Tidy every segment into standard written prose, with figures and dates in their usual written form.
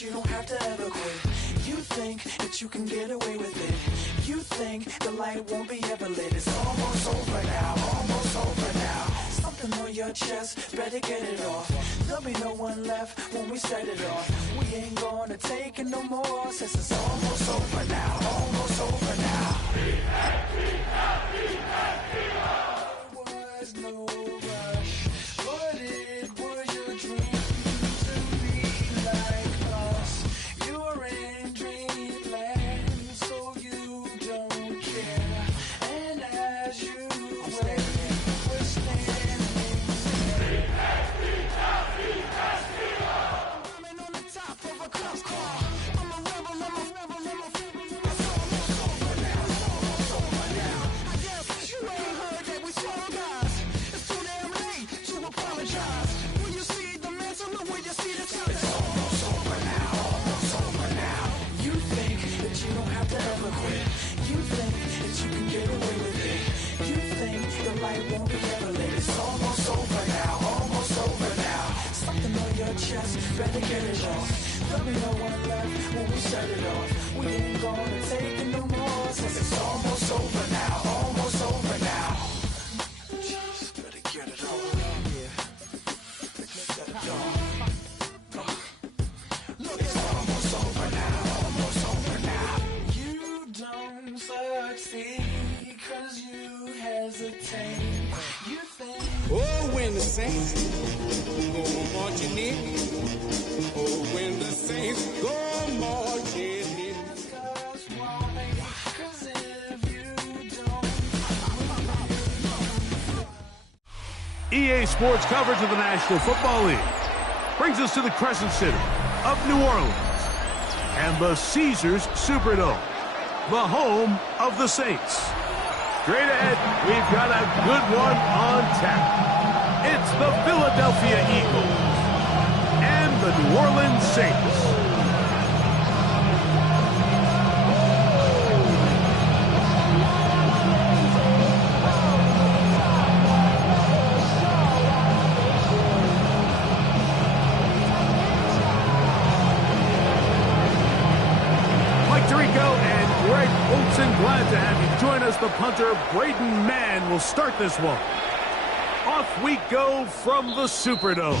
You don't have to ever quit. You think that you can get away with it. You think the light won't be ever lit. It's almost over now, almost over now. Something on your chest, better get it off. There'll be no one left when we set it off. We ain't gonna take it no more, since it's almost over now, almost over now. There was no rush, but it was your dream to be like us. You're in dreamland, so you don't care. And as you wait, we're standing there. I'm on the top of a cop car. I'm a rebel, I'm a rebel, I'm a rebel. It's almost over now, almost over now. I guess you ain't heard that we swallow guys. It's too damn late to apologize. When you see the mantle, know where you see the sun. It's almost over now, almost over now. You think that you don't have to ever quit. You think that you can get away with it. You think the light won't be ever lit. It's almost over now, almost over now. Something on your chest, better get it off. There'll be no one left when we shut it off. We ain't gonna take it no more, since it's almost over now, almost over now. Just better get it off. Set it off. Look, it's almost over now, almost over now. You don't succeed 'cause you hesitate. You think, Oh, when the saints go marching in. Oh, when the saints go marching in. that's why. 'Cause if you don't, EA Sports coverage of the National Football League brings us to the Crescent City of New Orleans and the Caesars Superdome, the home of the Saints. Straight ahead, we've got a good one on tap. It's the Philadelphia Eagles and the New Orleans Saints. Mike Tirico and Greg Olson, glad to have you join us. The punter, Braden Mann, will start this one. Off we go from the Superdome.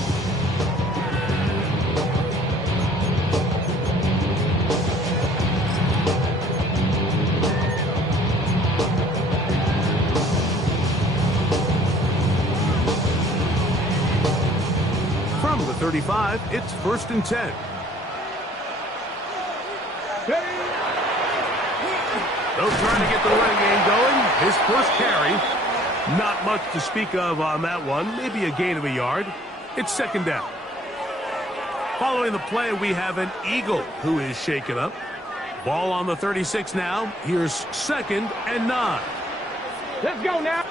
From the 35, it's 1st and 10. Still trying to get the running game going. His first carry. Not much to speak of on that one. Maybe a gain of a yard. It's 2nd down. Following the play, we have an Eagle who is shaken up. Ball on the 36 now. Here's 2nd and 9. Let's go now.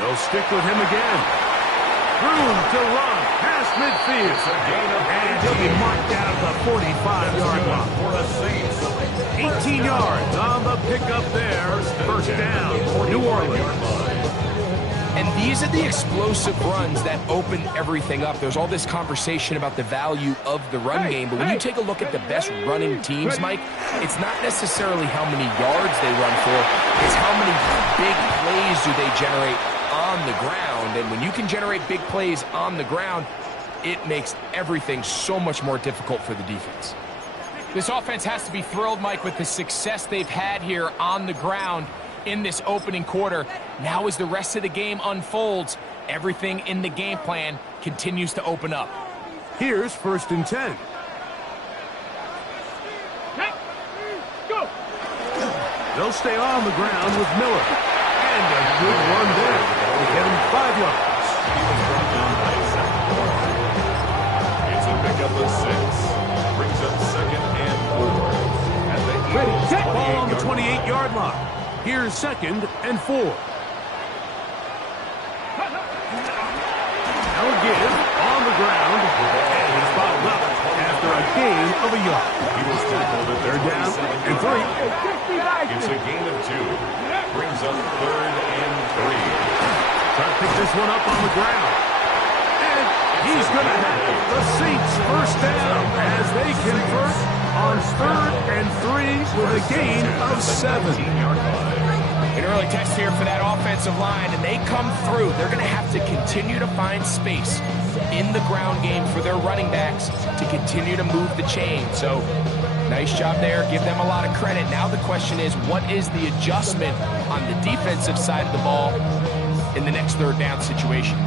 They'll stick with him again. Room to run past midfield. And he'll be marked down at the 45-yard line. 18 yards on the pickup there. 1st down for New Orleans. And these are the explosive runs that open everything up. There's all this conversation about the value of the run game, but when you take a look at the best running teams, Mike, it's not necessarily how many yards they run for, it's how many big plays do they generate on the ground. And when you can generate big plays on the ground, it makes everything so much more difficult for the defense. This offense has to be thrilled, Mike, with the success they've had here on the ground in this opening quarter. Now as the rest of the game unfolds, everything in the game plan continues to open up. Here's 1st and 10. Go! They'll stay on the ground with Miller. And a good run there to get him 5 yards. He was brought down by Zach. It's a pickup of 6. Brings up 2nd and 4. At the Eagles' Ball on the 28-yard 28-yard line. Here's 2nd and 4. Now give on the ground, and he's bottled up after a gain of a yard. He was tackled at They're down and 3. It's a gain of 2. Brings up 3rd and 3. Trying to pick this one up on the ground. And he's going to have the Saints 1st down as they convert on 3rd and 3 with a gain of 7. An early test here for that offensive line, and they come through. They're going to have to continue to find space in the ground game for their running backs to continue to move the chain. So, nice job there. Give them a lot of credit. Now the question is, what is the adjustment on the defensive side of the ball in the next 3rd down situation?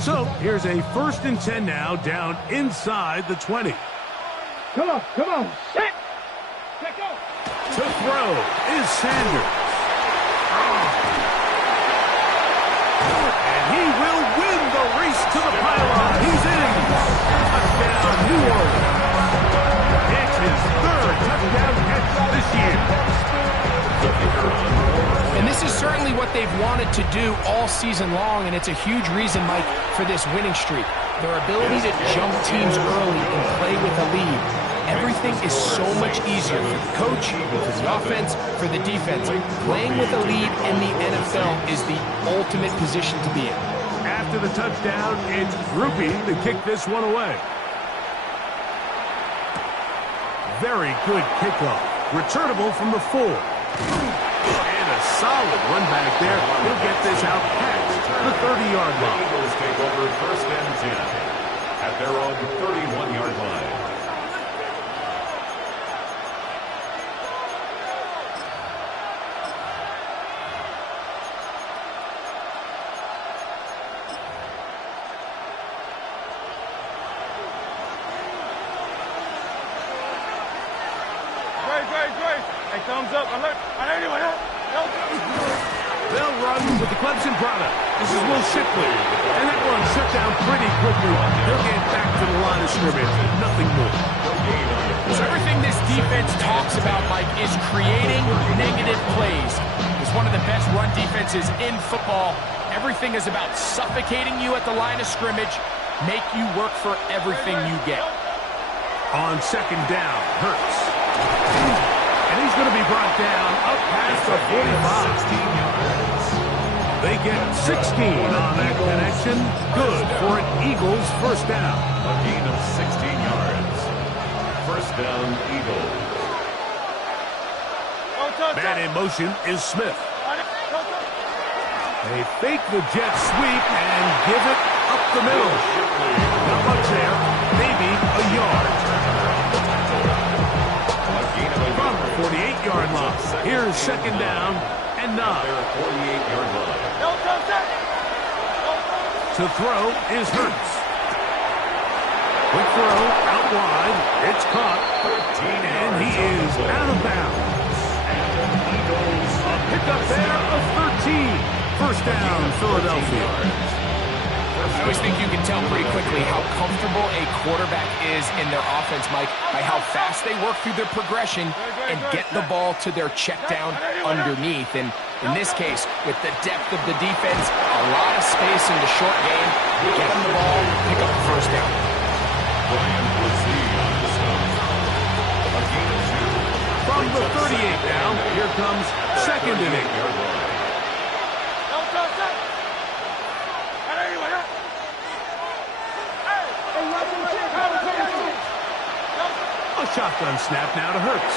So, here's a 1st and 10 now, down inside the 20. Come on, set! Let go! To throw is Sanders. And he will win the race to the pylon. He's in. Touchdown, New Orleans. It's his 3rd touchdown catch this year. And this is certainly what they've wanted to do all season long, and it's a huge reason, Mike, for this winning streak. Their ability to jump teams early and play with a lead. Everything is so much easier for the coach, for the offense, for the defense. Playing with a lead in the NFL is the ultimate position to be in. After the touchdown, it's Rupi to kick this one away. Very good kickoff. Returnable from the 4. And a solid run back there. He'll get this out past the 30-yard line. The Eagles take over 1st and 10 at their own 31-yard line. Great. Hey, thumbs up. Alert anyone. They'll run with the Clemson product. This is Will Shipley. And that one shut down pretty quickly. He'll get back to the line of scrimmage. Nothing more. So everything this defense talks about, Mike, is creating negative plays. It's one of the best run defenses in football. Everything is about suffocating you at the line of scrimmage, make you work for everything you get. On 2nd down, Hurts. And he's going to be brought down up past the 45. 16 yards. They get 16 on that connection. Good for an Eagles 1st down. A gain of 16 yards. 1st down, Eagles. Man in motion is Smith. They fake the jet sweep and give it up the middle. Not much there. Maybe a yard. From the 48-yard line. Here's 2nd down and 9. Their 48-yard line. To throw is Hurts. Quick throw out wide. It's caught. And he is out of bounds. A pickup there of 13. 1st down, Philadelphia. I always think you can tell pretty quickly how comfortable a quarterback is in their offense, Mike, by how fast they work through their progression and get the ball to their check down underneath. And in this case, with the depth of the defense, a lot of space in the short game, get them the ball, pick up the 1st down. From the 38 now, here comes 2nd and 8. shotgun snap now to Hurts.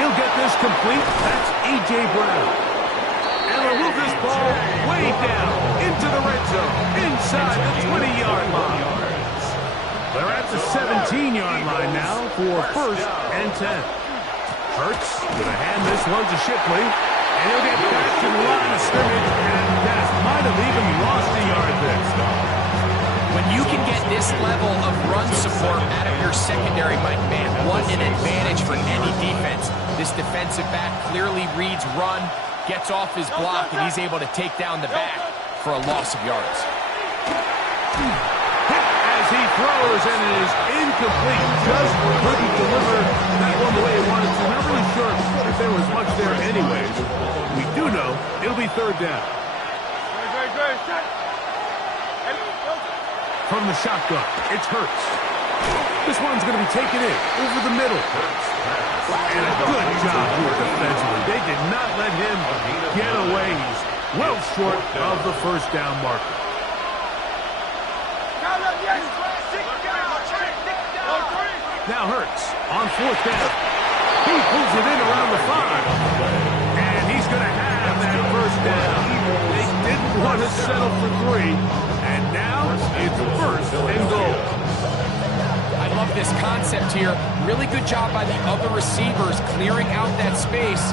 He'll get this complete. That's A.J. Brown. And they'll move this ball way down into the red zone, inside the 20-yard line. They're at the 17-yard line now for 1st and 10. Hurts going to hand this one to Shipley. And he'll get back to the line of scrimmage, and that might have even lost a yard there. When you can get this level of run support out of your secondary, Mike, man, what an advantage for any defense. This defensive back clearly reads run, gets off his block, and he's able to take down the back for a loss of yards. As he throws, and it is incomplete. Just couldn't deliver that one the way he wanted to. Not really sure if there was much there anyways. We do know it'll be 3rd down. From the shotgun, it's Hurts. This one's going to be taken in over the middle. And a good job here defensively. They did not let him get away. He's well short of the 1st down marker. Now Hurts on 4th down. He pulls it in around the 5. And he's going to have that 1st down. They didn't want to settle for 3. And now it's 1st and goal. I love this concept here. Really good job by the other receivers clearing out that space.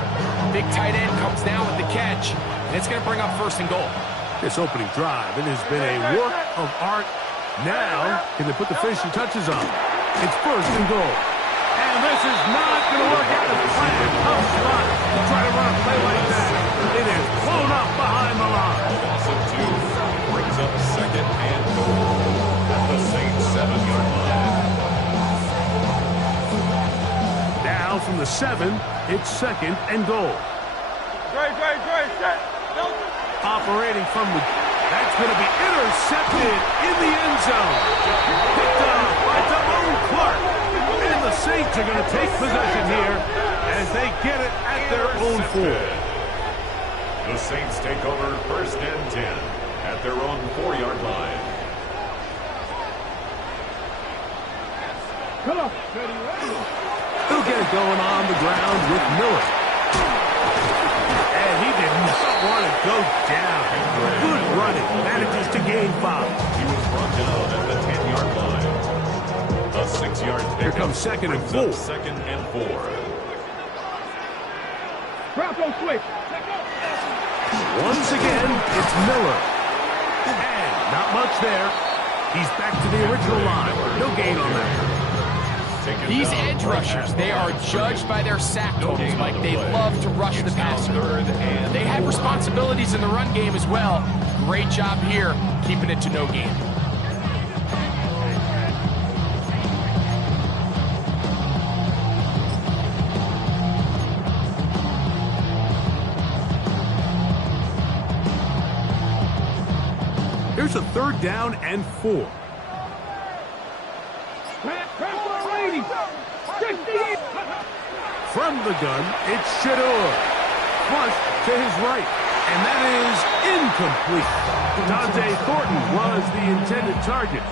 Big tight end comes down with the catch. And it's going to bring up 1st and goal. This opening drive, it has been a work of art. Now, can they put the finishing touches on? It's 1st and goal. And this is not going to work out as planned. Tough spot to try to run a play like that. It is blown up behind the line. Loss of 2 brings up 2nd and goal at the Saints 7-yard line. Now from the 7, it's 2nd and goal. Operating from the... That's going to be intercepted in the end zone. Picked up by Damone Clark. And the Saints are going to take possession here as they get it at their own 4. The Saints take over 1st and 10 at their own 4-yard line. Come on. He'll get it going on the ground with Miller. And he did not want to go down. Good running. Manages to gain 5. He was brought down at the 10-yard line. A 6-yard pickup. Here comes 2nd and 4. 2nd and 4. Bronco switch. Once again, it's Miller. And not much there. He's back to the original line. No gain on that. These edge rushers, they are judged by their sack totals, Mike. They love to rush the passer. They have responsibilities in the run game as well. Great job here, keeping it to no gain. Here's a 3rd down and 4. From the gun, it's Shador. Flushed to his right. And that is incomplete. Dante Thornton was the intended target.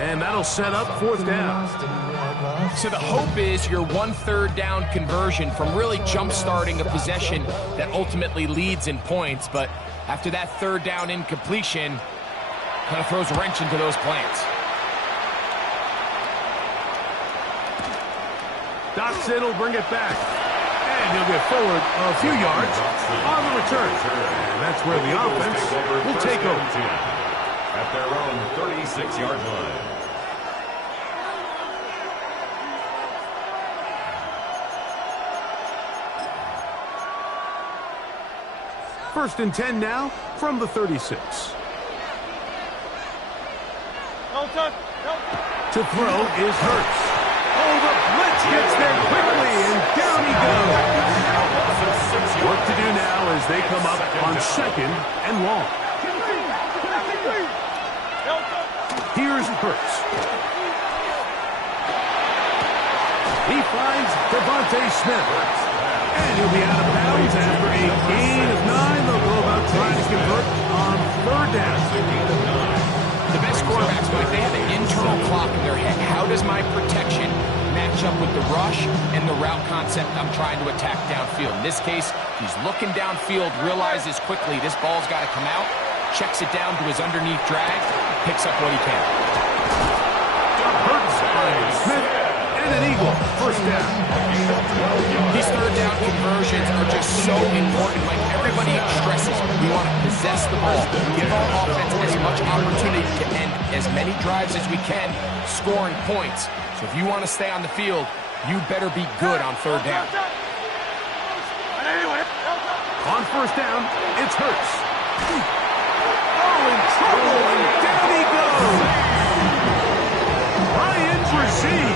And that'll set up 4th down. So the hope is your 1/3 down conversion from really jump-starting a possession that ultimately leads in points. But after that 3rd down incompletion, kind of throws a wrench into those plans. Dotson will bring it back. And he'll get forward a few yards on the return. And that's where the offense will take over. At their own 36-yard line. First and 10 now from the 36. To throw is Hurts. Oh, the blitz gets there quickly, and down he goes. What to do now as they come up on 2nd and long. Here's Hurts. He finds Devontae Smith. And he'll be out of bounds after a gain of 9. They'll go about trying to convert on 3rd down. The best quarterbacks, Mike, they have an internal clock in their head. How does my protection match match up with the rush and the route concept I'm trying to attack downfield. In this case, he's looking downfield, realizes quickly this ball's got to come out, checks it down to his underneath drag, picks up what he can. Smith and an eagle. First down. These third down conversions are just so important. Like everybody stresses, we want to possess the ball, give our offense as much opportunity to end as many drives as we can, scoring points. So if you want to stay on the field, you better be good on third down. On first down, it's Hurts. Oh, in trouble, and down he goes. Ryan Brzee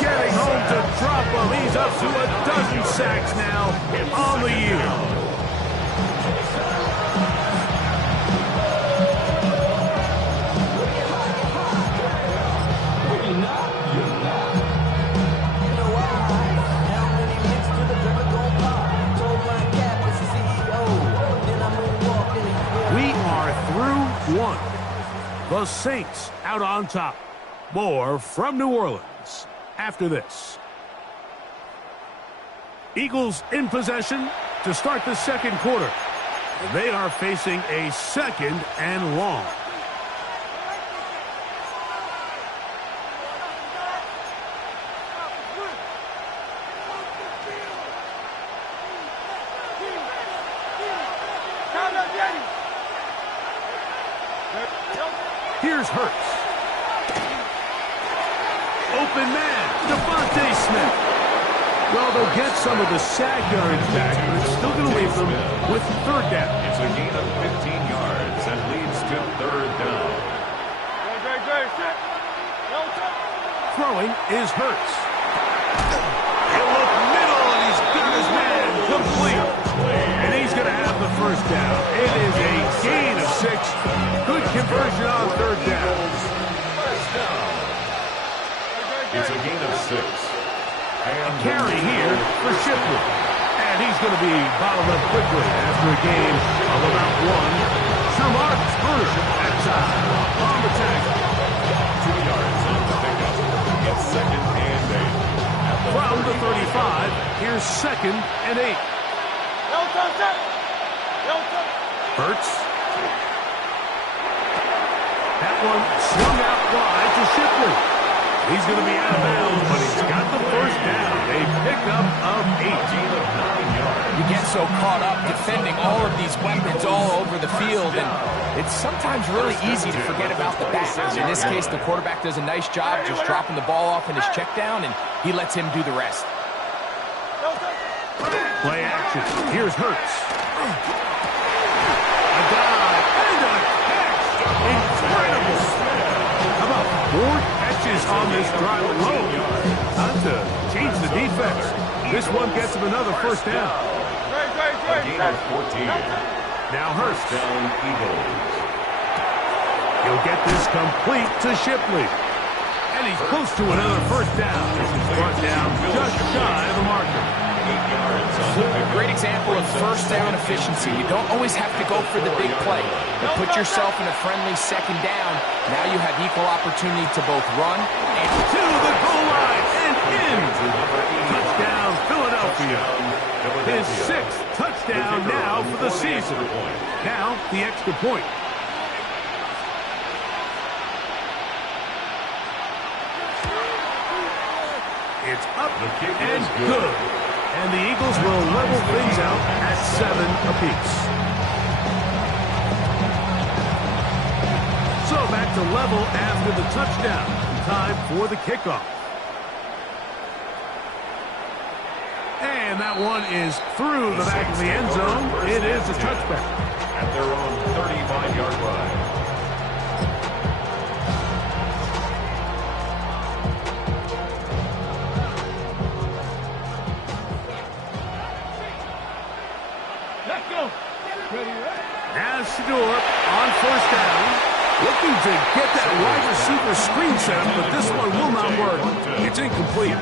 getting home to drop him. He's up to a dozen sacks now on the year. We are through one. The Saints out on top. More from New Orleans after this. Eagles in possession to start the second quarter. They are facing a second and long. Here's Hurts. Open man, Devontae Smith. Well, they'll get some of the sack yardage back, but it's still going to leave them with third down. It's a gain of 15 yards and leads to third down. Throwing is Hurts. He'll look middle, and he's got his man complete. And he's going to have the first down. It is a gain of 6. Good conversion on third down. It's a gain of 6. And Carry here for Shipley. And he's going to be bottled up quickly after a gain of about 1. Shermark's version at time. On the tackle. 2 yards on the pickup. It's second and 8. From the 35, here's second and 8. Hurts. That one swung out wide to Shipley. He's going to be out of bounds, but he's got the first down. A pickup of 8. You get so caught up defending all of these weapons all over the field, and it's sometimes really easy to forget about the back. In this case, the quarterback does a nice job just dropping the ball off in his check down, and he lets him do the rest. Play action. Here's Hurts. A dive and a catch. Incredible. How about 4 catches on this drive alone? Time to change the defense. This one gets him another first down. A gain of 14. Now Hurts. Down Eagles. He'll get this complete to Shipley. And he's close to another first down. This is brought down just shy of the marker. 8 yards on the pickup. Great example of first down efficiency. You don't always have to go for the big play, but put yourself in a friendly second down. Now you have equal opportunity to both run and To the goal line and in. Touchdown, Philadelphia. His 6th touchdown now for the season. Now the extra point. It's up and good. And the Eagles will level things out at 7 apiece. So back to level after the touchdown. Time for the kickoff. And that one is through the back of the end zone. It is a touchback. At their own 35-yard line. Now Shador on first down. Looking to get that wide receiver screen set up, but this one will not work. It's incomplete.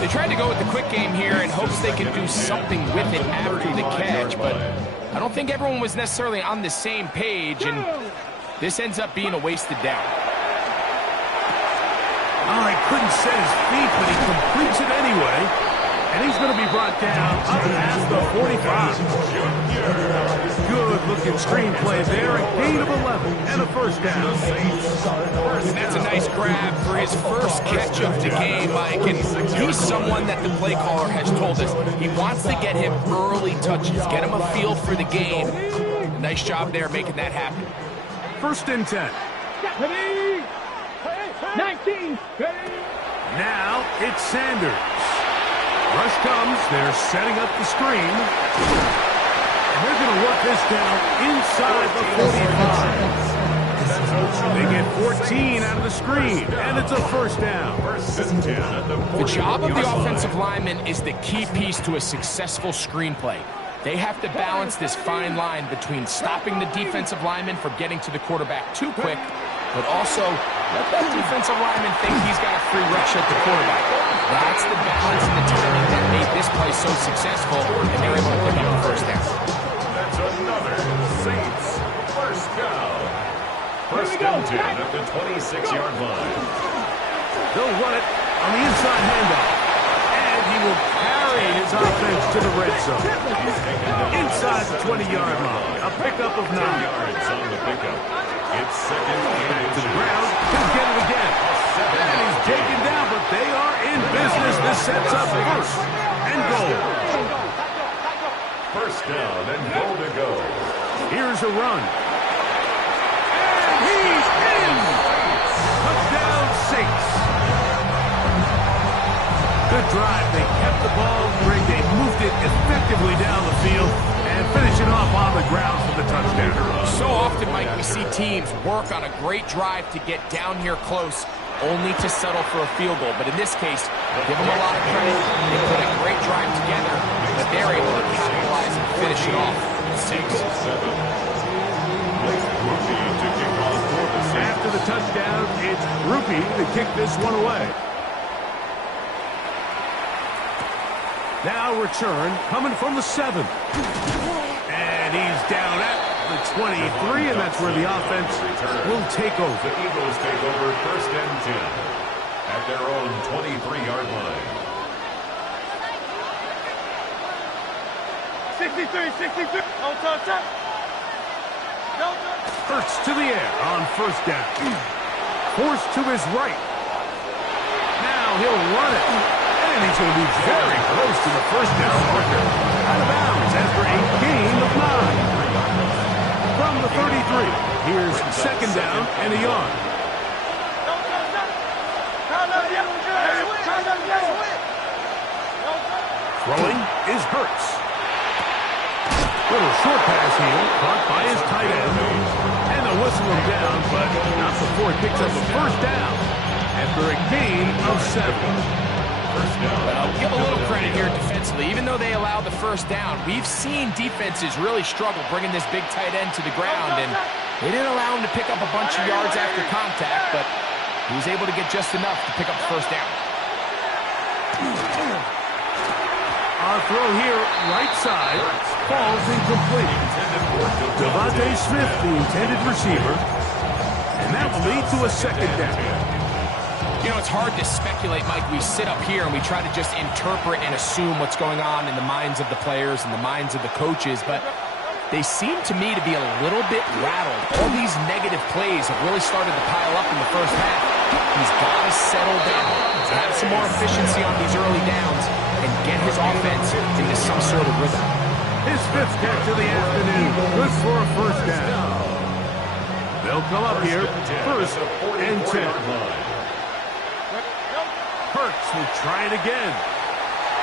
they tried to go with the quick game here in hopes they could do something with it after the catch, but I don't think everyone was necessarily on the same page, and this ends up being a wasted down. Oh, he couldn't set his feet, but he completes it anyway. And he's going to be brought down up past the 45. Good-looking screenplay there. A gain of 11 and a first down. And that's a nice grab for his first catch of the game, Mike. And he's someone that the play caller has told us he wants to get him early touches, get him a feel for the game. Nice job there making that happen. First and 10. 19. Now it's Sanders. Rush comes. They're setting up the screen. And they're going to work this down inside the 45. They get 14 out of the screen, and it's a first down. The job of the offensive lineman is the key piece to a successful screenplay. They have to balance this fine line between stopping the defensive lineman from getting to the quarterback too quick, but also let that defensive lineman think he's got a free rush at the quarterback. That's the balance and the timing that made this play so successful, and they're able to pick up the first down. That's another Saints first down. First and 10 at the 26-yard line. They'll run it on the inside handoff. And he will carry his offense to the red zone. Inside the 20-yard line. A pickup of 9 yards on the pickup. It's second and to the ground. He'll get it again. And he's taken down, but they are in business. This sets up first and goal. First down and goal to go. Here's a run. And he's in. Touchdown Saints. Good drive. They kept the ball. Greg, they moved it effectively down the field and finish it off on the ground for the touchdown. So often, Mike, we see teams work on a great drive to get down here close, only to settle for a field goal. But in this case, give them a lot of credit. They put a great drive together, but they're able to capitalize and finish it off. 6-7. After the touchdown, it's Rupi to kick this one away. Now return coming from the 7. And he's down at the 23, and that's where the offense will take over. The Eagles take over first and 10 at their own 23-yard line. 63. No touch. Hurts to the air on first down. Forced to his right. Now he'll run it. And he's going to be very close to the first down marker. Out of bounds after a gain of 9. From the 33, here's second down and a yard. Throwing is Hurts. Little short pass here, caught by his tight end. And they'll whistle him down, but not before he picks up a first down after a gain of 7. Well, give a little credit here defensively. Even though they allowed the first down, we've seen defenses really struggle bringing this big tight end to the ground, and they didn't allow him to pick up a bunch of yards after contact, but he was able to get just enough to pick up the first down. Our throw here, right side, falls incomplete. Devontae Smith, the intended receiver, and that will lead to a second down. You know, it's hard to speculate, Mike. We sit up here and we try to just interpret and assume what's going on in the minds of the players and the minds of the coaches, but they seem to me to be a little bit rattled. All these negative plays have really started to pile up in the first half. He's got to settle down, have some more efficiency on these early downs, and get his offense into some sort of rhythm. His 5th catch of the afternoon, good for a first down. They'll come up here, first and 10. Hurts will try it again.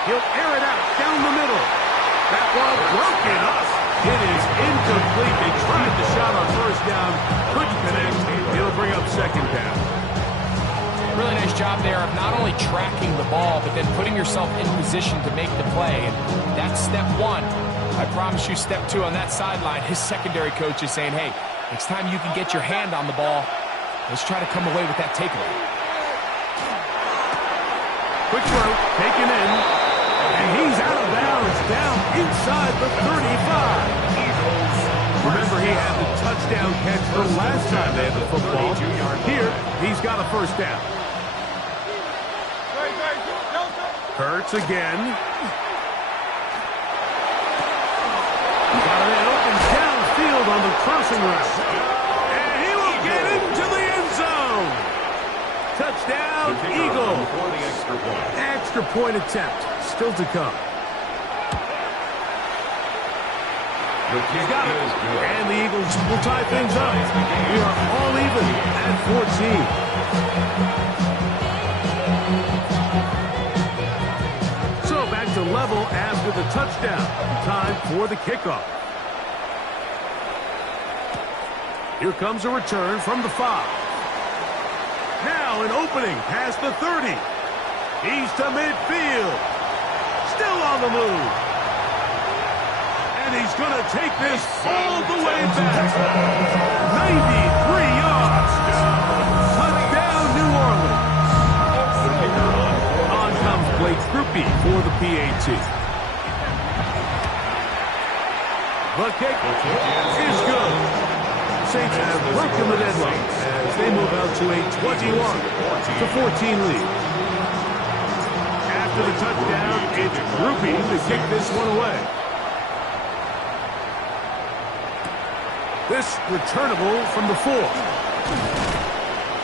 He'll air it out down the middle. That one broken up. It is incomplete. They tried the shot on first down, couldn't connect. He'll bring up second down. Really nice job there of not only tracking the ball, but then putting yourself in position to make the play. And that's step 1. I promise you step 2 on that sideline. His secondary coach is saying, hey, next time you can get your hand on the ball, let's try to come away with that takeaway. Quick throw, taken in, and he's out of bounds, down inside the 35. Remember, he had the touchdown catch the last time they had the football. Here, he's got a first down. Hurts again. Got a man open downfield on the crossing route. And he will get into the end zone. Touchdown, Eagle. For the extra point. Extra point attempt. Still to come. The kick He's got it. is good. And the Eagles will tie things up. We are all even at 14. So back to level after the touchdown. Time for the kickoff. Here comes a return from the 5. Now an opening past the 30. He's to midfield. Still on the move. And he's going to take this all the way back. 93 yards. Touchdown, New Orleans. On comes Blake Groupie for the PAT. The kick is good. Saints have broken the deadlock as they move out to a 21-14 lead. After the touchdown, it's Groupie to kick this one away. This returnable from the 4.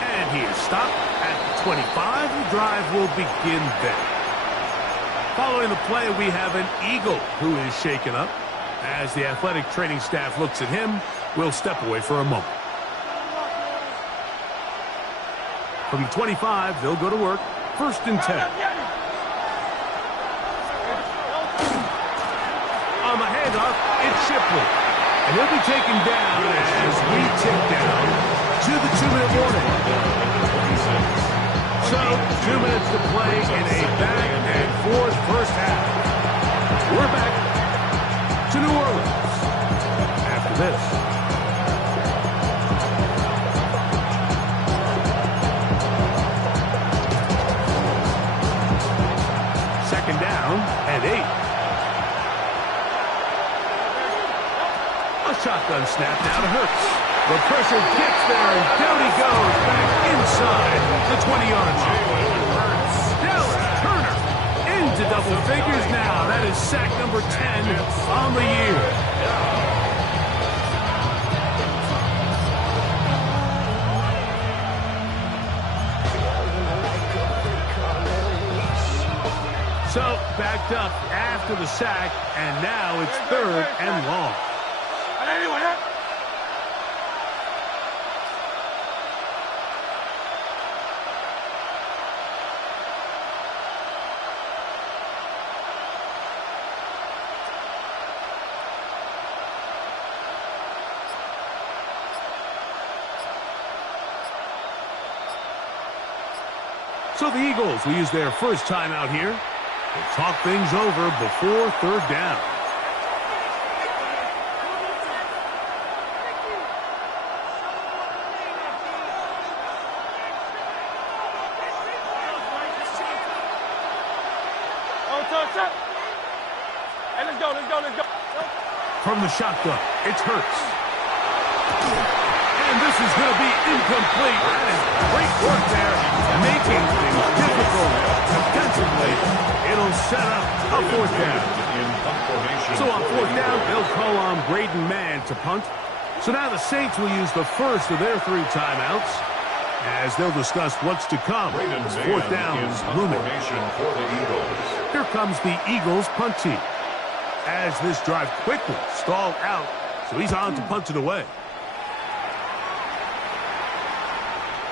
And he is stopped at the 25. The drive will begin there. Following the play, we have an Eagle who is shaken up. As the athletic training staff looks at him, we'll step away for a moment. From the 25, they'll go to work. 1st and 10. On the handoff, it's Shipley. And he'll be taken down as we tick down to the 2-minute warning. So, 2 minutes to play in a back-and-forth first half. We're back to New Orleans after this. Second down and 8. Shotgun snap now to Hurts. The pressure gets there, and down he goes back inside the 20-yard line. Dallas Turner into double figures now. That is sack number 10 on the year. So backed up after the sack, and now it's 3rd and long. So the Eagles will use their first time out here to talk things over before 3rd down. Hey, let's go. From the shotgun, it's Hurts. And this is going to be incomplete. That is great work there, making things difficult defensively. It'll set up a 4th down. So on 4th down, they'll call on Braden Mann to punt. So now the Saints will use the first of their 3 timeouts as they'll discuss what's to come. 4th down is looming. Here comes the Eagles punt team as this drive quickly stalled out. So he's on to punt it away.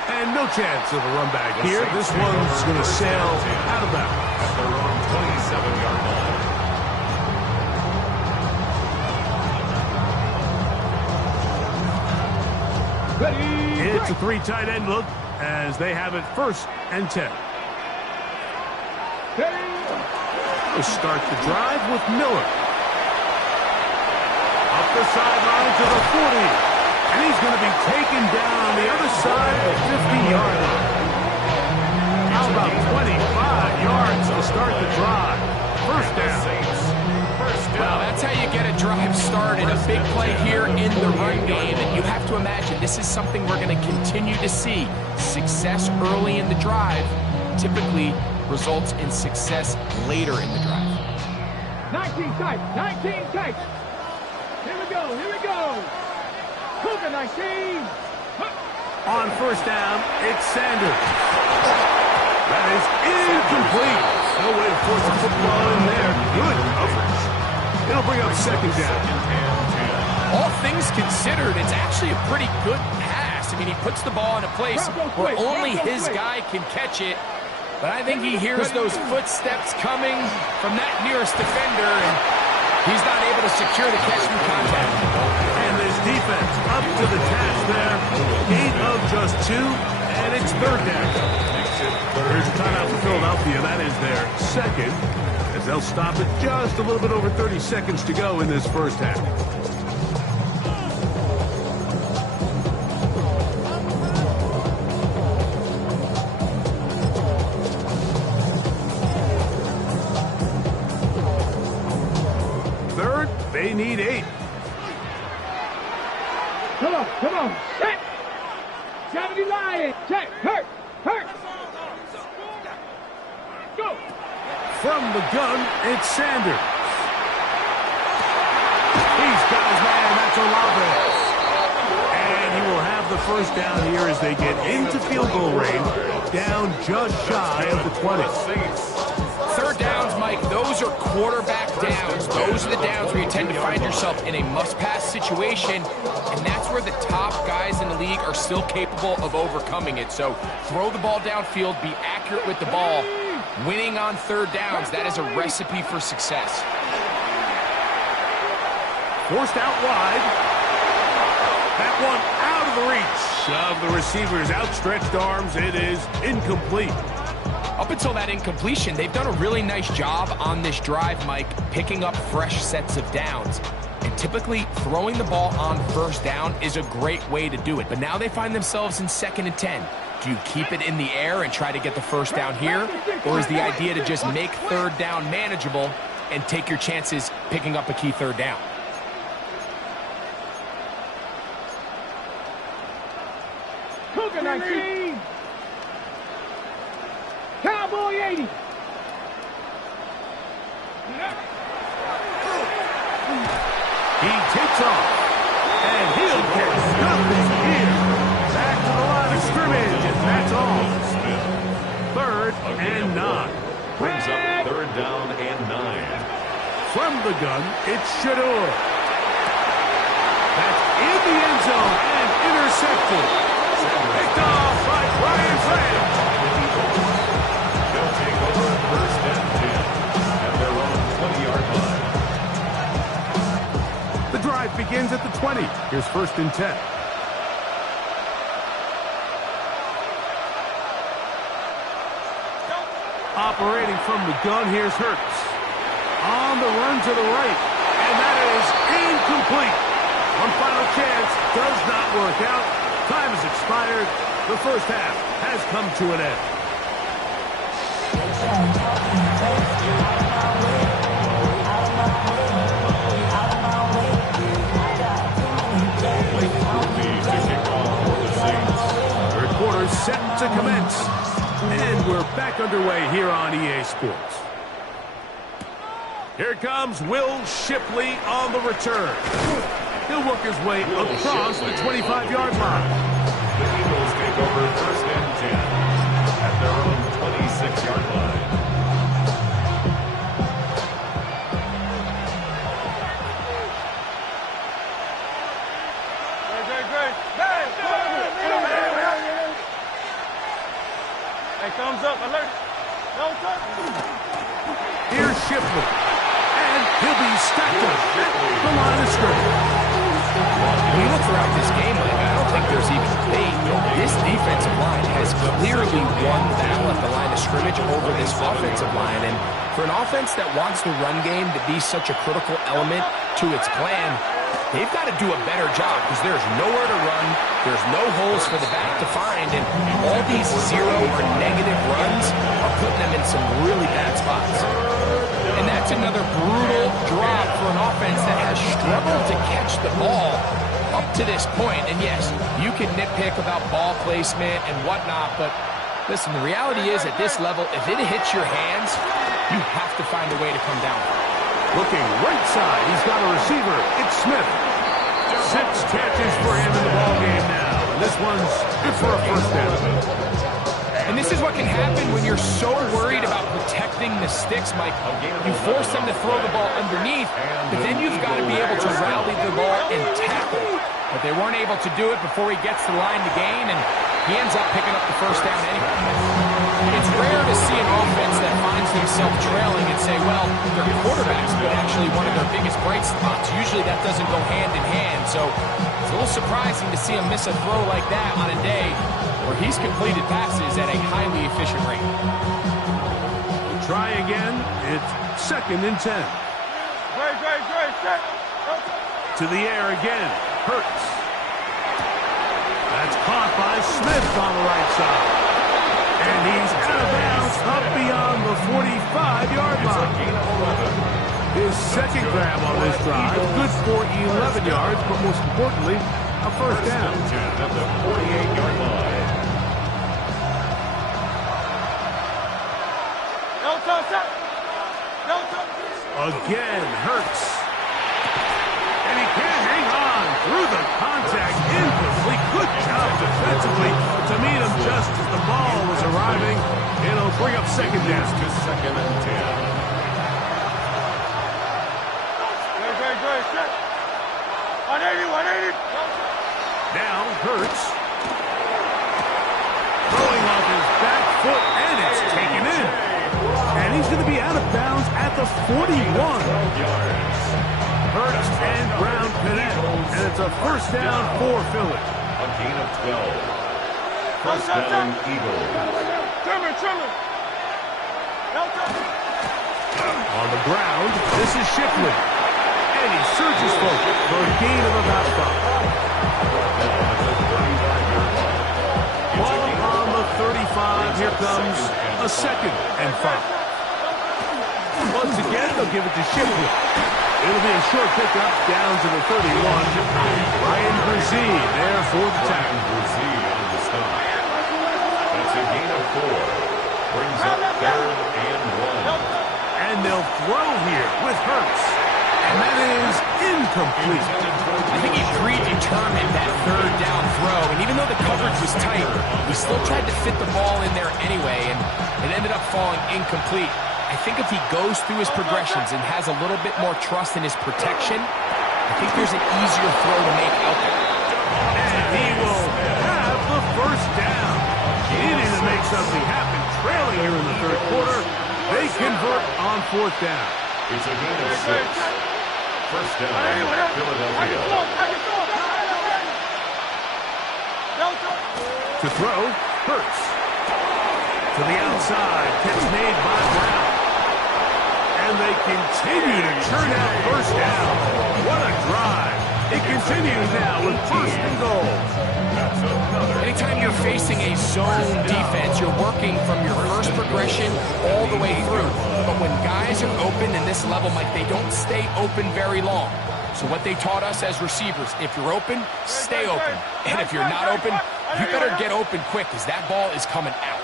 And no chance of a run back here. This one's going to sail out of bounds. At their own 27-yard line. It's a 3 tight end look as they have it 1st and 10. We'll start the drive with Miller. Up the sideline to the 40. And he's going to be taken down on the other side of the 50-yard line. How about 25 yards to start the drive? 1st down. Well, that's how you get a drive started. A big play here in the run game. And you have to imagine this is something we're going to continue to see. Success early in the drive typically results in success later in the drive. 19 tight, 19 tight. Here we go, here we go. Cougar 19. On first down, it's Sanders. That is incomplete. No way to force the football in there. Good coverage. It'll bring up second down. All things considered, it's actually a pretty good pass. I mean, he puts the ball in a place where only his guy can catch it. But I think he hears those footsteps coming from that nearest defender, and he's not able to secure the catch through contact. And this defense up to the task there. Gain of just 2, and it's third down. Here's a timeout for Philadelphia. That is their second, as they'll stop it just a little bit over 30 seconds to go in this first half. Third, they need 8. Come on, set. 70 line, check, hurt. Go. From the gun, it's Sanders. He's got his man, that's Olave. And he will have the first down here as they get into field goal range, down just shy of the 20. Third downs, Mike, those are quarterback downs. Those are the downs where you tend to find yourself in a must-pass situation, and that's where the top guys in the league are still capable of overcoming it. So throw the ball downfield, be accurate with the ball. Winning on third downs, that is a recipe for success. Forced out wide. That one out of the reach of the receiver's outstretched arms. It is incomplete. Up until that incompletion, they've done a really nice job on this drive, Mike, picking up fresh sets of downs. And typically, throwing the ball on first down is a great way to do it. But now they find themselves in 2nd and 10. Do you keep it in the air and try to get the first down here? Or is the idea to just make third down manageable and take your chances picking up a key third down? Cougar 19. Cowboy 80. He takes off, and he'll get nothing here. Back to the line of scrimmage, and that's all. 3rd and 9. Brings up 3rd down and 9. From the gun, it's Shador. That's in the end zone and intercepted. Picked off by Brian Grant. They'll take over 1st and 10 at their own 20-yard line. The drive begins at the 20. Here's 1st and 10. Operating from the gun, here's Hurts. On the run to the right, and that is incomplete. One final chance, does not work out. Time has expired. The first half has come to an end. Third quarter set to commence. And we're back underway here on EA Sports. Here comes Will Shipley on the return. He'll work his way across the 25-yard line. The Eagles take over 1st and 10 at their own 26-yard line. Hey, thumbs up, alert. No touch. Here's Shipley. And he'll be stacked up at the line of scrimmage. When you look throughout this game, I don't think there's even debate. This defensive line has clearly won the battle at the line of scrimmage over this offensive line. And for an offense that wants the run game to be such a critical element to its plan, they've got to do a better job because there's nowhere to run. There's no holes for the back to find. And all these zero or negative runs are putting them in some really bad spots. And that's another brutal drop for an offense that has struggled to catch the ball up to this point. And yes, you can nitpick about ball placement and whatnot, but Listen, the reality is at this level, if it hits your hands, you have to find a way to come down. Looking right side, he's got a receiver. It's Smith. 6 catches for him in the ballgame now. And this one's good for a first down. And this is what can happen when you're so worried about protecting the sticks, Mike. You force them to throw the ball underneath, but then you've got to be able to rally the ball and tackle. But they weren't able to do it before he gets the line to gain, and he ends up picking up the first down anyway. It's rare to see an offense that finds themselves trailing and say, well, their quarterback's been actually one of their biggest bright spots. Usually that doesn't go hand in hand, so it's a little surprising to see him miss a throw like that on a day where he's completed passes at a highly efficient rate. Try again. It's 2nd and 10. To the air again. Hurts. That's caught by Smith on the right side. And he's out of bounds up beyond the 45-yard line. His second grab on this drive, good for 11 yards, but most importantly, a first down. At the 48-yard line. Again, Hurts. And he can't hang on through the contact. Incomplete. Good job defensively to meet him just as the ball was arriving. It'll bring up second down. To 2nd and 10. Now Hurts. Throwing off his back foot, and it's taken in. And he's going to be out of bounds at the 41. Hurts and Brown connect, and it's a first down for Philly. A gain of 12. First down, Eagles. On the ground, this is Shipley. And he surges forward for a gain of about 5. Ball on the 35. Here comes a 2nd and 5. Once again, they'll give it to Shipley. It'll be a short pickup down to the 31. Ryan Brzee there for the tackle. Brzee on the stop. That's a gain of 4. Brings up 3rd and 1. And they'll throw here with Hurts. And that is incomplete. I think he predetermined that 3rd down throw, and even though the coverage was tight, he still tried to fit the ball in there anyway, and it ended up falling incomplete. I think if he goes through his progressions and has a little bit more trust in his protection, I think there's an easier throw to make out there. And he will have the first down. Needing to make something happen, trailing here in the 3rd quarter. They convert on 4th down. It's a gain of 6. First down, Philadelphia. To throw, Hurts. To the outside, catch made by Brown. And they continue to churn out first down. What a drive. It continues now with 1st and goal. Anytime you're facing a zone defense, you're working from your first progression all the way through. But when guys are open in this level, Mike, they don't stay open very long. So what they taught us as receivers, if you're open, stay open. And if you're not open, you better get open quick because that ball is coming out.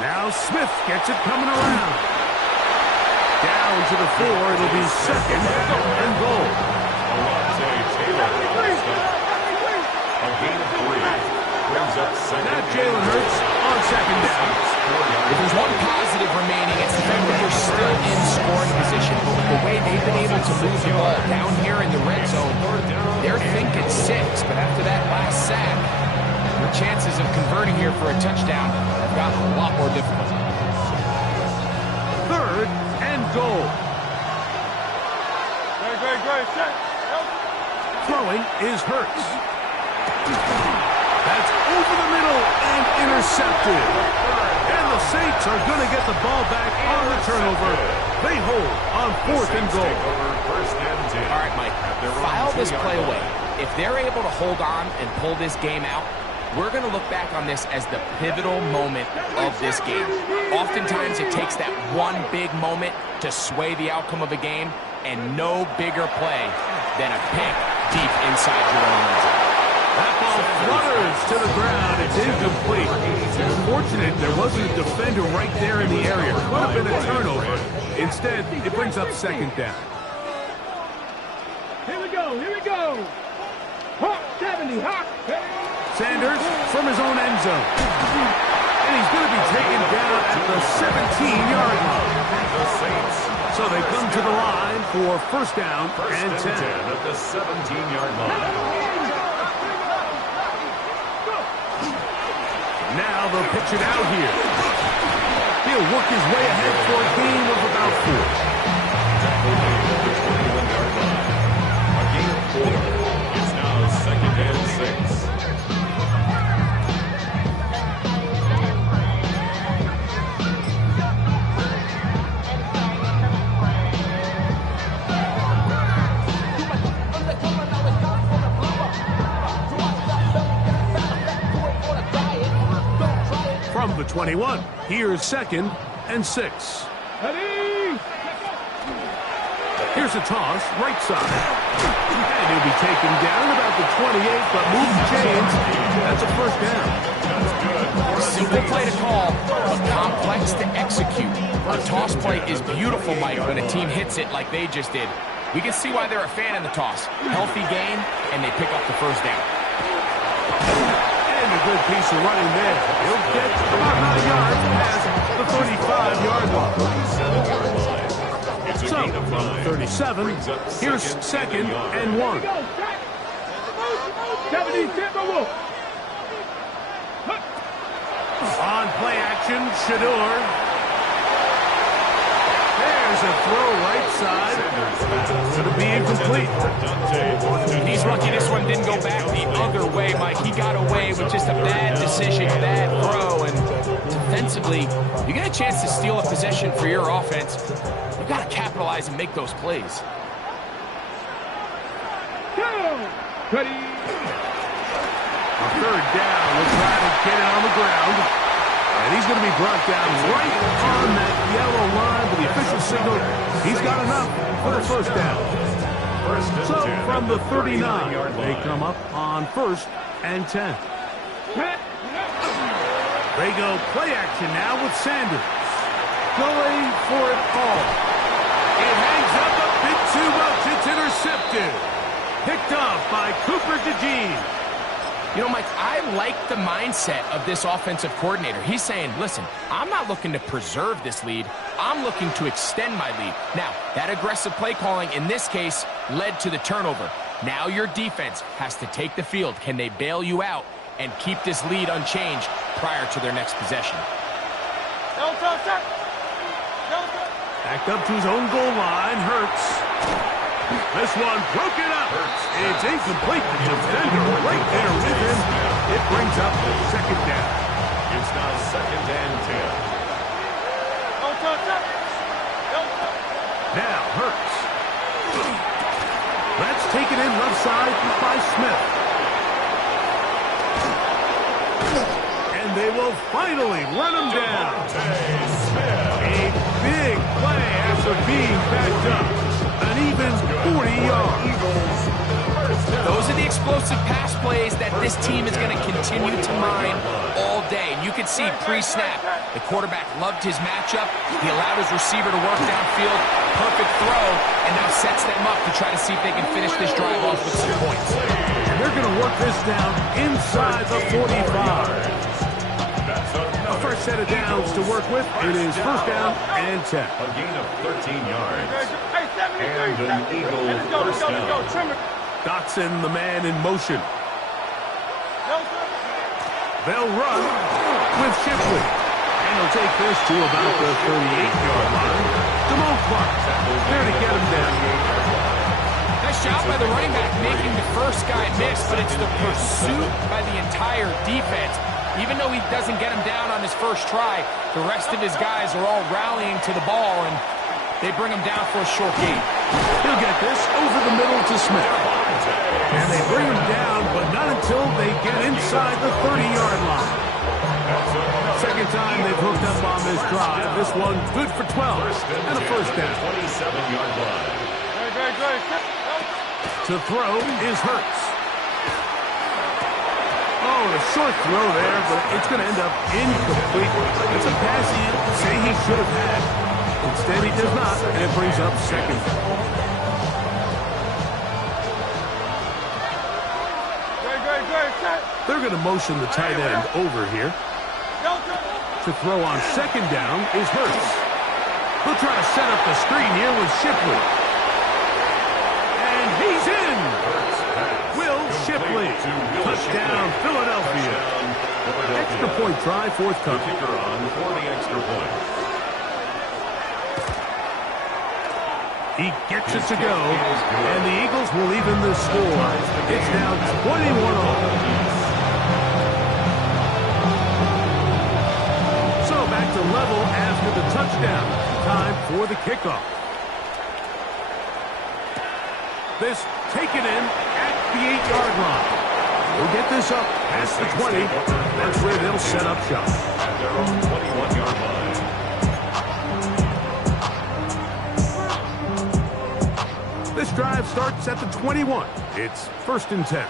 Now Smith gets it coming around. Down to the 4, it'll be 2nd and goal. A gain of 3. Brings up 2nd. Now Jalen Hurts on 2nd down. If there's one positive remaining, it's the fact that they're still in scoring position. But with the way they've been able to move the ball down here in the red zone, they're thinking 6. But after that last sack, their chances of converting here for a touchdown have gotten a lot more difficult. 3rd and goal. Throwing is Hurts. That's over the middle and intercepted. And the Saints are going to get the ball back on the turnover. They hold on 4th and goal. All right, Mike, file this play away. If they're able to hold on and pull this game out, we're going to look back on this as the pivotal moment of this game. Oftentimes, it takes that one big moment to sway the outcome of a game, and no bigger play than a pick deep inside your own end zone. That ball flutters to the ground. It's incomplete. Fortunate there wasn't a defender right there in the area. Could have been a turnover. Instead, it brings up second down. Here we go, here we go. Hawk 70, Hawk. Sanders from his own end zone. And he's going to be taken down at the 17-yard line. The Saints. So they come to the line for first down and 10. At the 17-yard line. Now they'll pitch it out here. He'll work his way ahead for a gain of about 4. A gain of 4. It's now second and 6. From the 21, here's second and 6. Ready? Here's a toss, right side. And he'll be taken down about the 28, but move the chains. That's a first down. Simple play to call, but complex to execute. A toss play is beautiful, Mike, when a team hits it like they just did. We can see why they're a fan in the toss. Healthy gain, and they pick up the first down. And a good piece of running there. He'll get about 9 yards past the 35-yard line. So, from 37, here's second and 1. 70, Timberwolf. On play action, Shador. There's a throw right side. It'll be incomplete. He's lucky this one didn't go back the other way, Mike. He got away with just a bad decision, bad throw, and defensively, you get a chance to steal a possession for your offense. You've got to capitalize and make those plays. Ready? A third down. We'll try to get it on the ground. And he's going to be brought down right on that yellow line with the official signal. He's got enough for the first down. So from the 39, they come up on first and 10. They go play action now with Sanders. Going for it all. It hangs up a bit too much. It's intercepted. Picked off by Cooper DeJean. You know, Mike, I like the mindset of this offensive coordinator. He's saying, listen, I'm not looking to preserve this lead. I'm looking to extend my lead. Now, that aggressive play calling in this case led to the turnover. Now your defense has to take the field. Can they bail you out and keep this lead unchanged prior to their next possession? Backed up to his own goal line. Hurts. This one broken up. It's incomplete. The defender right there with him. It brings up the second down. It's now second and 10. Now Hurts. That's taken in left side by Smith. And they will finally run him down. A big play after being backed up. An even 40 yards. Those are the explosive pass plays that this team is going to continue to mine all day. And you can see pre-snap, the quarterback loved his matchup. He allowed his receiver to work downfield. Perfect throw, and now sets them up to try to see if they can finish this drive off with some points. And they're going to work this down inside the 45. A first set of downs to work with. It is first down and 10. A gain of 13 yards. And an Eagle first down. Dotson, the man in motion. They'll run with Shipley. And he'll take this to about the 38-yard line. Jamal Clark there to get him down. Nice job by the running back making the first guy miss, but it's the pursuit by the entire defense. Even though he doesn't get him down on his first try, the rest of his guys are all rallying to the ball, and they bring him down for a short gain. He'll get this over the middle to Smith. And they bring him down, but not until they get inside the 30-yard line. Second time they've hooked up on this drive. This one good for 12 and a first down. 27-yard line. To throw is Hurts. Oh, a short throw there, but it's going to end up incomplete. It's a pass he say he should have had. Instead, he does not, and it brings up second. They're going to motion the tight end over here. To throw on second down is Hurts. He'll try to set up the screen here with Shipley. And he's in! Will Shipley. Touchdown, Philadelphia. Extra point try, forthcoming. Kicker on for the extra point. He gets it to go, and the Eagles will even the score. It's now 21-all. So back to level after the touchdown. Time for the kickoff. This taken in at the 8-yard line. We'll get this up past the 20. That's where they'll set up shop. At their own 21-yard line. This drive starts at the 21. It's 1st and 10.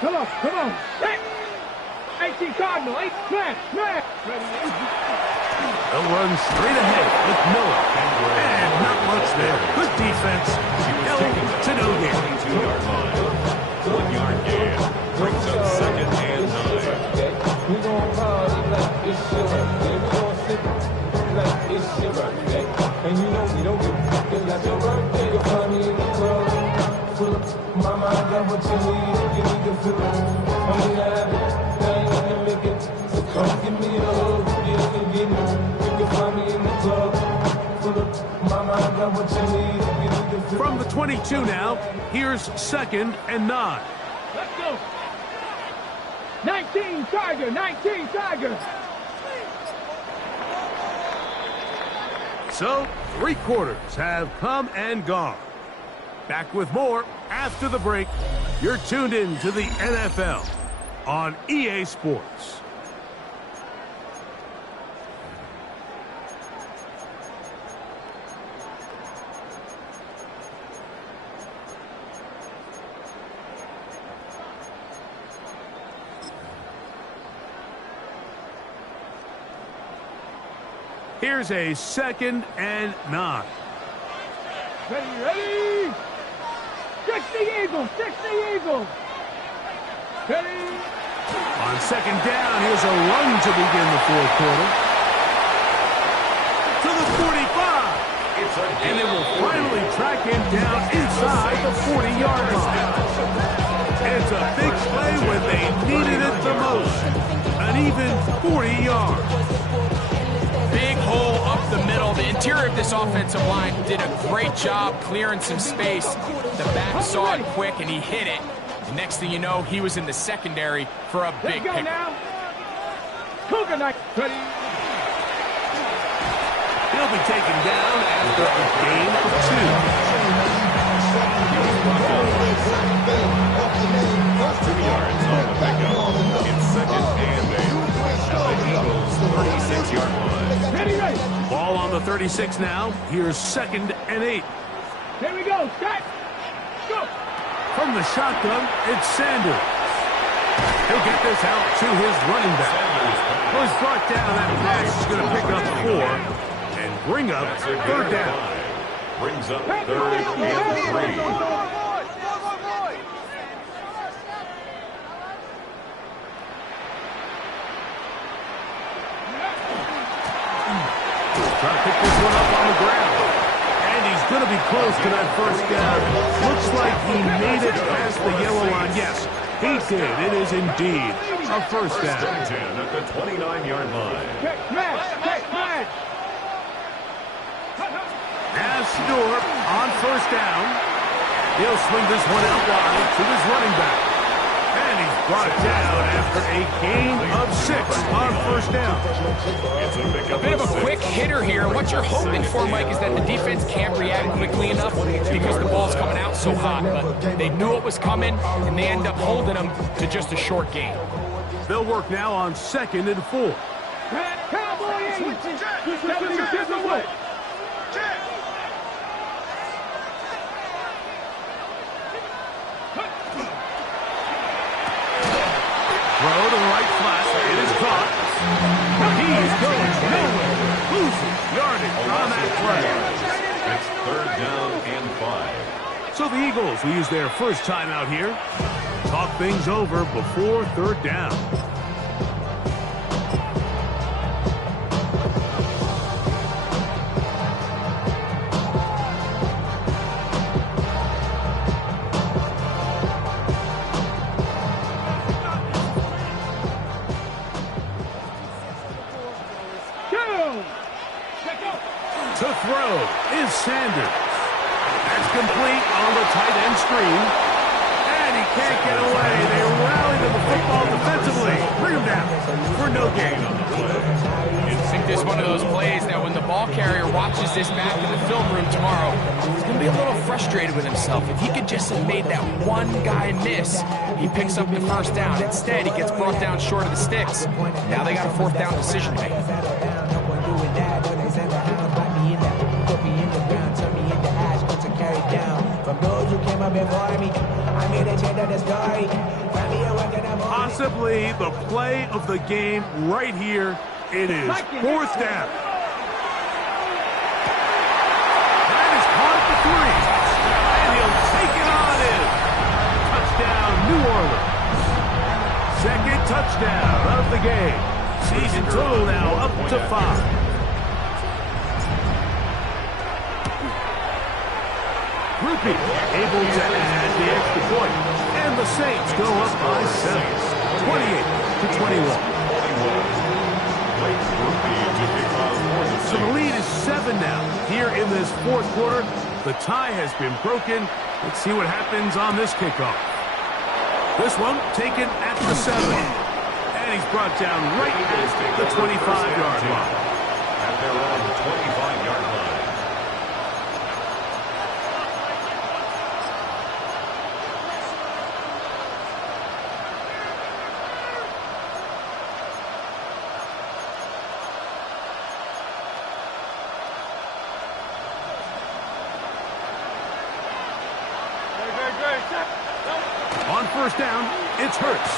Come on. Hey! 18 Cardinal, 8, smash. They'll run straight ahead with Miller. And not much there. Good defense. Held to no gain. 22-yard line. 1-yard gain. Brings up 2nd and 9. We gon' party like it's your birthday. We gon' sip like it's your birthday. And you know we don't give a fuck. It's like your birthday. You'll find me in the club. Full of mama, I got what you need. Give me the feeling. I'm in the habit. I ain't gonna make it. So come give me a hug. You can get me. You can find me in the club. Full of mama, I got what you need. Give me the feeling. From the 22 now, here's 2nd and 9. Let's go. 19 Tiger. So, 3 quarters have come and gone. Back with more after the break. You're tuned in to the NFL on EA Sports. Here's a 2nd and 9. Ready? 60 Eagles. Ready? On 2nd down, here's a run to begin the 4th quarter. To the 45. And it will finally track him down inside the 40-yard line. It's a big play when they needed it the most. An even 40 yards. Big hole up the middle. The interior of this offensive line did a great job clearing some space. The back saw it quick, and he hit it. The next thing you know, he was in the secondary for a big pick. Now. Cougar night. Ready? He'll be taken down after a gain of 2. 2 yards on the pickup. It's 2nd and 8. At the Eagles' 36-yard line. Ready. Ball on the 36 now. Here's 2nd and 8. Here we go. Set. Go. From the shotgun, it's Sanders. He'll get this out to his running back. Who's brought down. That pass is going to pick up 4 and bring up 3rd down. Brings up 3rd and 3. Trying to pick this one up on the ground. And he's going to be close to that 1st down. Looks like he made it past the yellow line. Yes, he did. It is indeed a 1st down. 10 at the 29-yard line. Smash. As Stewart on 1st down. He'll swing this one out wide to his running back. And he's brought down after a gain of 6 on 1st down. A bit of a quick hitter here. What you're hoping for, Mike, is that the defense can't react quickly enough because the ball's coming out so hot. But they knew it was coming, and they end up holding them to just a short gain. They'll work now on 2nd and 4. yardage on that play. It's 3rd down and 5. So the Eagles will use their first timeout here. Talk things over before 3rd down. To throw is Sanders. That's complete on the tight end screen. And he can't get away. They rally to the football defensively. Bring him down for no gain on the play. I think there's one of those plays that when the ball carrier watches this back in the film room tomorrow, he's going to be a little frustrated with himself. If he could just have made that one guy miss, he picks up the first down. Instead, he gets brought down short of the sticks. Now they got a 4th down decision to make. Possibly the play of the game right here. It is 4th down. That is caught at the 3. And he'll take it on in. Touchdown, New Orleans. 2nd touchdown of the game. Season total now up to 5. Groupie able to add the extra point. And the Saints go up by 7. 28-21. So the lead is 7 now. Here in this 4th quarter, the tie has been broken. Let's see what happens on this kickoff. This one taken at the 7. And he's brought down right at the 25-yard line. At their own 25-yard line. On 1st down, it's Hurts.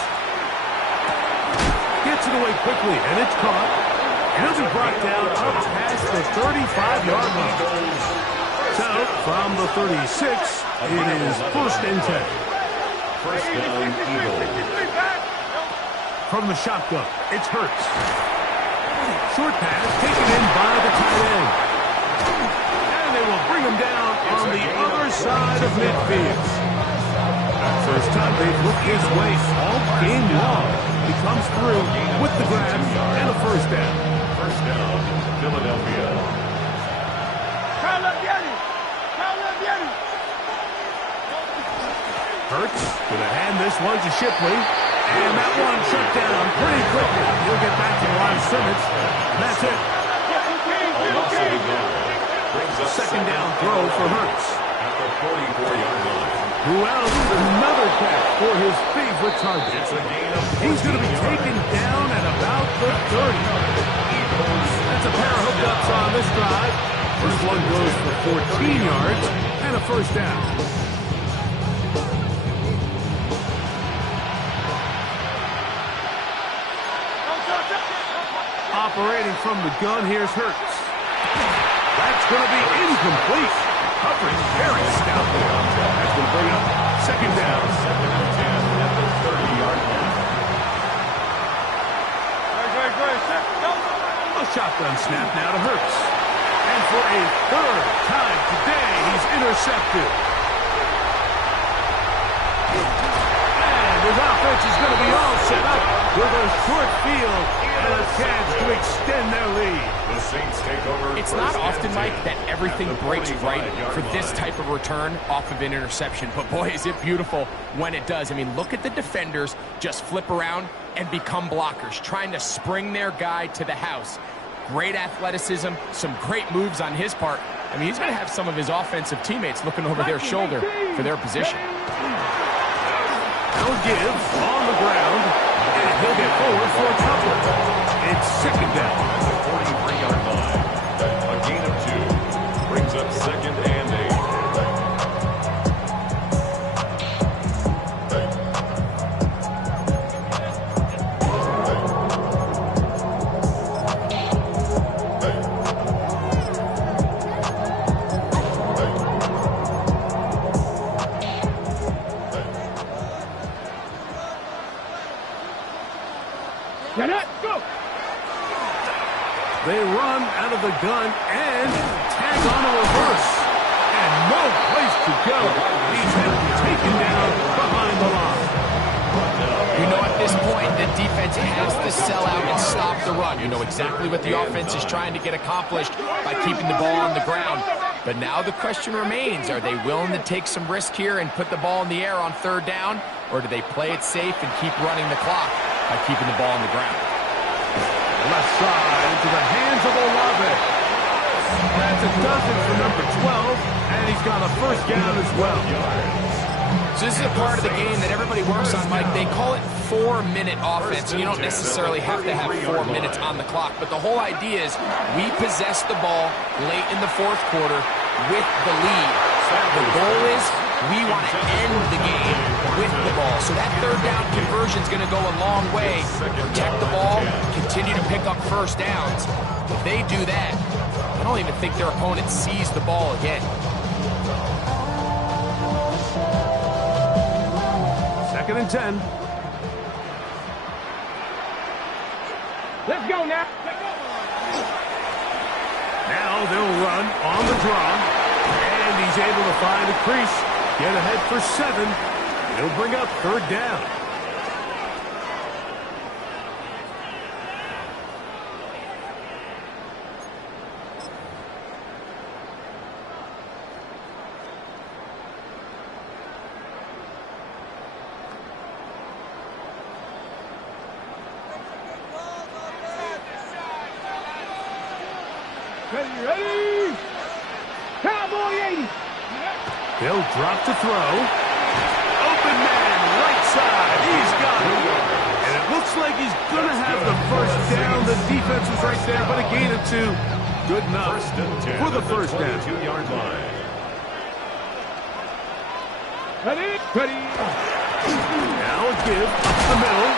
Gets it away quickly, and it's caught. He'll be brought down up past the 35-yard line. So, from the 36, it is 1st and 10. 1st down, Eagles. From the shotgun, it's Hurts. Short pass taken in by the tight end. And they will bring him down on the other side of midfield. First time they've looked his way all game long. He comes through with the grab and a 1st down. 1st down, Philadelphia. Hurts gonna hand this one to Shipley. And that one shut down pretty quickly. He'll get back to the line of scrimmage. And that's it. 2nd down throw for Hurts. At the 44-yard line. Who else? Another catch for his favorite target. It's a gain of He's going to be taken down at about the 30. That's a pair of hookups on this drive. First one goes for 14 yards and a 1st down. Operating from the gun, here's Hurts. That's going to be incomplete. Coverage very stout there. That's going to bring up 2nd down. 2nd and 10 at the 30-yard line. A shotgun snap now to Hurts. And for a 3rd time today, he's intercepted. And his offense is going to be all set up with a short field and a chance to extend their lead. The Saints take over. It's not often, Mike, that everything breaks right for this type of return off of an interception. But, boy, is it beautiful when it does. I mean, look at the defenders just flip around and become blockers, trying to spring their guy to the house. Great athleticism, some great moves on his part. I mean, he's going to have some of his offensive teammates looking over their shoulder for their position. He'll give on the ground, and he'll get forward for a couple. It's 2nd down. At the 43-yard line. A gain of 2. Brings up 2nd and 8. of the gun and tag on a reverse. And no place to go. He's been taken down behind the line. You know, at this point, the defense has to sell out and stop the run. You know exactly what the offense is trying to get accomplished by keeping the ball on the ground. But now the question remains, are they willing to take some risk here and put the ball in the air on third down? Or do they play it safe and keep running the clock by keeping the ball on the ground? Left side into the hands of Olave. That's a dozen for number 12, and he's got a first down as well. So this is a part of the game that everybody works on, Mike. They call it 4-minute offense. You don't necessarily have to have 4 minutes on the clock, but the whole idea is we possess the ball late in the fourth quarter with the lead. The goal is we want to end the game with the ball. So that third down conversion is going to go a long way. Protect the ball, continue to pick up first downs. If they do that, I don't even think their opponent sees the ball again. Second and 10. Let's go now. Now they'll run on the draw. And he's able to find a crease. Get ahead for 7. He'll bring up third down. Ready? Cowboy 80. They'll drop to throw. Open man, right side. He's got it. And it looks like he's going to have the first down. The defense was right there, but a gain of 2. Good enough for the first down. 22-yard line. Ready? Now a give up the middle.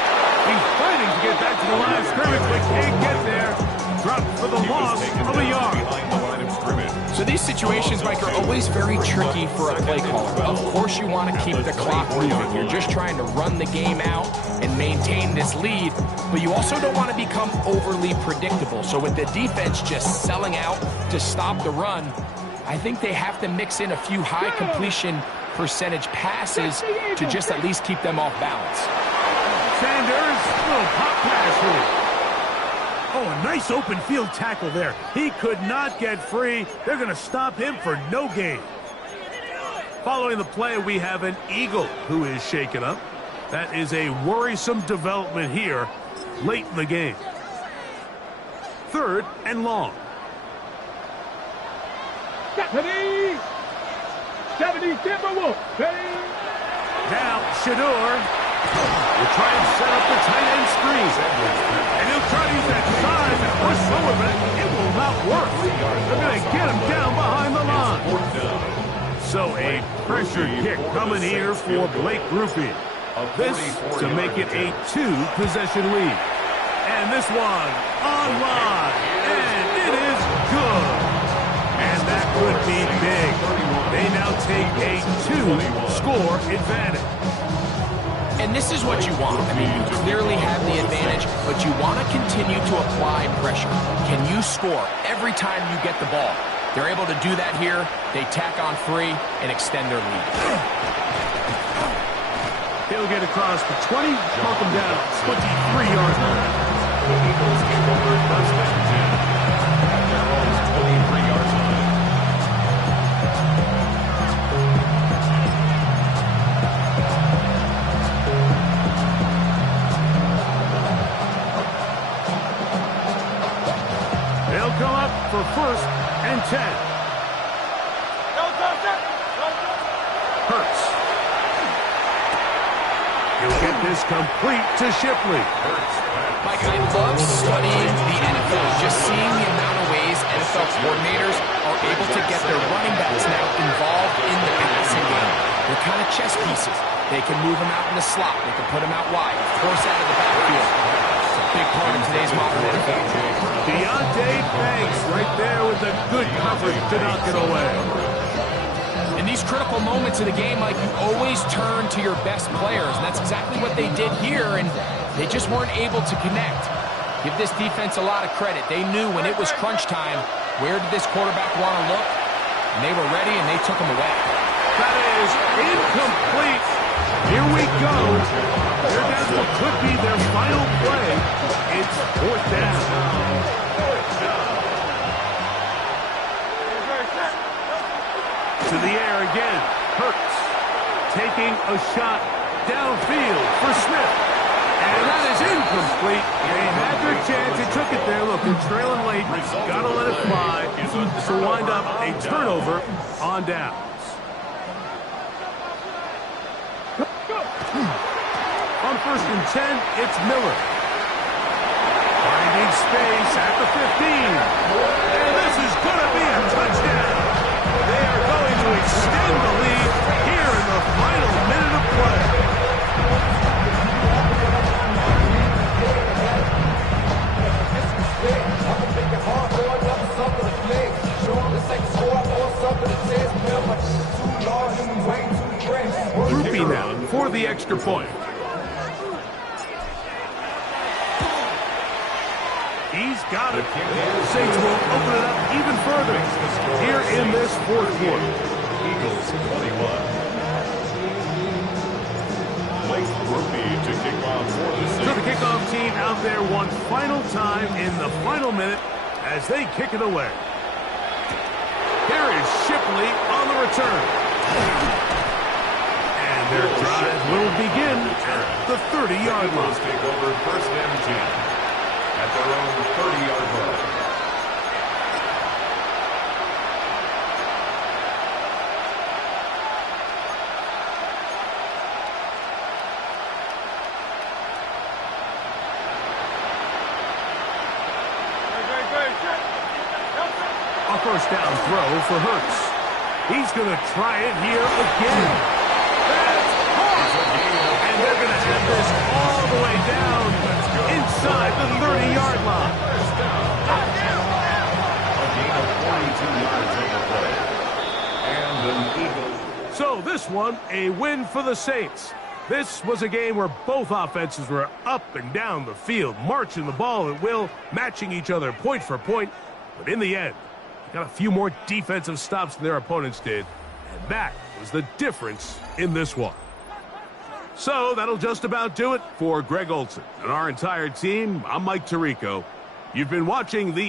He's fighting to get back to the line of scrimmage, but can't get there. Dropped for the loss of a yard. Behind the line of scrimmage. So these situations, Mike, are always very tricky for a play caller. Of course you want to keep the clock moving. You're just trying to run the game out and maintain this lead, but you also don't want to become overly predictable. So with the defense just selling out to stop the run, I think they have to mix in a few high completion percentage passes to just at least keep them off balance. Sanders, little pop pass here. Oh, a nice open field tackle there. He could not get free. They're going to stop him for no gain. Following the play, we have an Eagle who is shaken up. That is a worrisome development here late in the game. Third and long. 70 Timberwolves. Ready? Now, Shador will try and set up the tight end screen. And he'll try to use that size and push forward, but it will not work. They're going to get him down behind the line. So a pressure kick coming here for Blake Grupe. This to make it a 2-possession lead. And this one online. And it is good. And that could be big. They now take a 2-score advantage. And this is what you want. I mean, you clearly have the advantage, but you want to continue to apply pressure. Can you score every time you get the ball? They're able to do that here. They tack on 3 and extend their lead. He'll get across the 20, mark him down 23-yard line. The Eagles take over first and 10 at their own 23-yard line. They'll come up for first and 10. Hurts. He'll get this complete to Shipley. Mike, I love studying the NFL, just seeing the amount of ways NFL coordinators are able to get their running backs now involved in the passing game. They're kind of chess pieces. They can move them out in the slot. They can put them out wide. Of course, out of the backfield. It's a big part of today's modern NFL. Deontay Banks right there with the good coverage to knock it away. In these critical moments of the game, Mike, you always turn to your best players, and that's exactly what they did here, and they just weren't able to connect. Give this defense a lot of credit. They knew when it was crunch time, where did this quarterback want to look? And they were ready, and they took him away. That is incomplete. Here we go. Here down what could be their final play. It's 4th down. To the air again. Hurts taking a shot downfield for Smith. And that is incomplete. They had their chance. They took it there. Look, they're trailing late. Got to let it fly. This will wind up a turnover on downs. On 1st and 10, it's Miller. Finding space at the 15. And this is going to be a touchdown. They are going to extend the lead here in the final minute of play. Groupie now for the extra point. He's got it. Saints will open it up even further here in this 4th quarter. Eagles 21. Blake Groupie to kick off for the Saints. So the kickoff team out there one final time in the final minute as they kick it away. Here is Shipley on the return. And their drive will begin at the 30-yard line. Take over 1st and 10 at their own 30-yard line. A 1st down throw for Hurts. He's going to try it here again. That's hard. And they're going to have this all the way down inside the 30-yard line. A gain of 42 yards on the play. And an Eagle. So this one, a win for the Saints. This was a game where both offenses were up and down the field, marching the ball at will, matching each other point for point. But in the end, got a few more defensive stops than their opponents did, and that was the difference in this one. So that'll just about do it for Greg Olson and our entire team. I'm Mike Tirico. You've been watching the